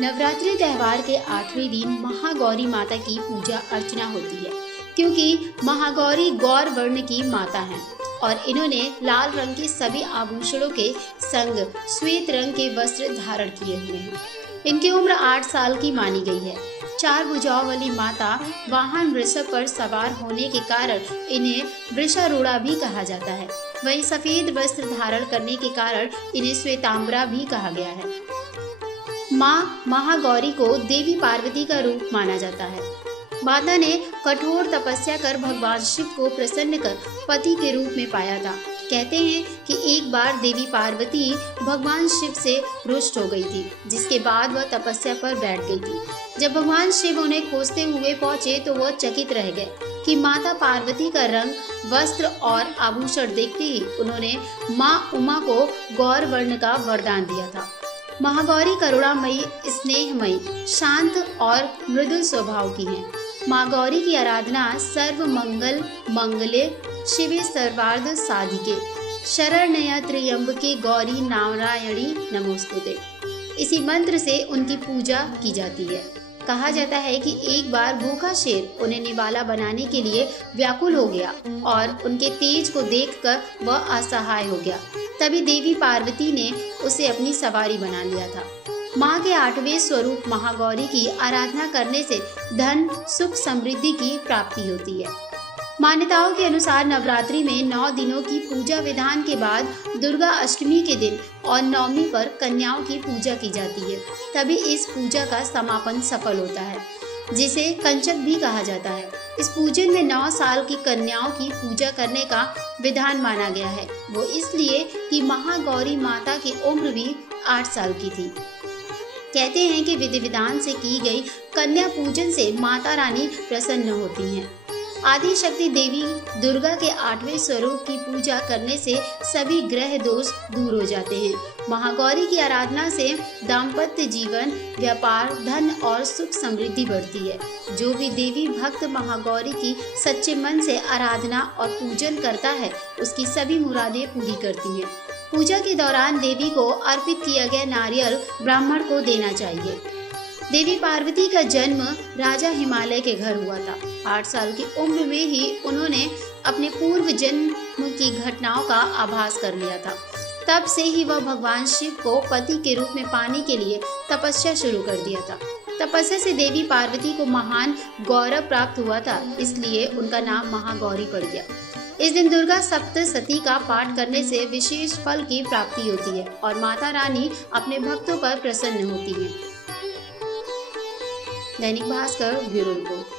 नवरात्रि त्योहार के 8वें दिन महागौरी माता की पूजा अर्चना होती है, क्योंकि महागौरी गौर वर्ण की माता हैं और इन्होंने लाल रंग के सभी आभूषणों के संग श्वेत रंग के वस्त्र धारण किए हुए हैं। इनकी उम्र 8 साल की मानी गई है। 4 भुजाओं वाली माता वाहन वृषभ पर सवार होने के कारण इन्हें वृषारूढ़ा भी कहा जाता है। वहीं सफेद वस्त्र धारण करने के कारण इन्हें श्वेतांबरा भी कहा गया है। माँ महागौरी को देवी पार्वती का रूप माना जाता है। माता ने कठोर तपस्या कर भगवान शिव को प्रसन्न कर पति के रूप में पाया था। कहते हैं कि एक बार देवी पार्वती भगवान शिव से रुष्ट हो गई थी, जिसके बाद वह तपस्या पर बैठ गई थी। जब भगवान शिव उन्हें खोजते हुए पहुंचे तो वह चकित रह गए कि माता पार्वती का रंग, वस्त्र और आभूषण देखते ही उन्होंने माँ उमा को गौर वर्ण का वरदान दिया था। महागौरी करुणामयी, स्नेहमयी, शांत और मृदुल स्वभाव की हैं। माँ गौरी की आराधना सर्व मंगल मंगले शिवे सर्वार्थ साधिके शरण्य त्र्यंबके गौरी नारायणी नमोस्तुते। इसी मंत्र से उनकी पूजा की जाती है। कहा जाता है कि एक बार भूखा शेर उन्हें निवाला बनाने के लिए व्याकुल हो गया और उनके तेज को देखकर वह असहाय हो गया। तभी देवी पार्वती ने उसे अपनी सवारी बना लिया था। माँ के 8वें स्वरूप महागौरी की आराधना करने से धन, सुख, समृद्धि की प्राप्ति होती है। मान्यताओं के अनुसार नवरात्रि में 9 दिनों की पूजा विधान के बाद दुर्गा अष्टमी के दिन और नवमी पर कन्याओं की पूजा की जाती है। तभी इस पूजा का समापन सफल होता है, जिसे कंचक भी कहा जाता है। इस पूजन में 9 साल की कन्याओं की पूजा करने का विधान माना गया है। वो इसलिए कि महागौरी माता की उम्र भी 8 साल की थी। कहते हैं कि विधि विधान से की गई कन्या पूजन से माता रानी प्रसन्न होती हैं। आदि शक्ति देवी दुर्गा के 8वें स्वरूप की पूजा करने से सभी ग्रह दोष दूर हो जाते हैं। महागौरी की आराधना से दाम्पत्य जीवन, व्यापार, धन और सुख समृद्धि बढ़ती है। जो भी देवी भक्त महागौरी की सच्चे मन से आराधना और पूजन करता है, उसकी सभी मुरादें पूरी करती हैं। पूजा के दौरान देवी को अर्पित किया गया नारियल ब्राह्मण को देना चाहिए। देवी पार्वती का जन्म राजा हिमालय के घर हुआ था। 8 साल की उम्र में ही उन्होंने अपने पूर्व जन्म की घटनाओं का आभास कर लिया था। तब से ही वह भगवान शिव को पति के रूप में पाने के लिए तपस्या शुरू कर दिया था। तपस्या से देवी पार्वती को महान गौरव प्राप्त हुआ था, इसलिए उनका नाम महागौरी पड़ गया। इस दिन दुर्गा सप्तशती का पाठ करने से विशेष फल की प्राप्ति होती है और माता रानी अपने भक्तों पर प्रसन्न होती है। Dainik Bhaskar bureau report.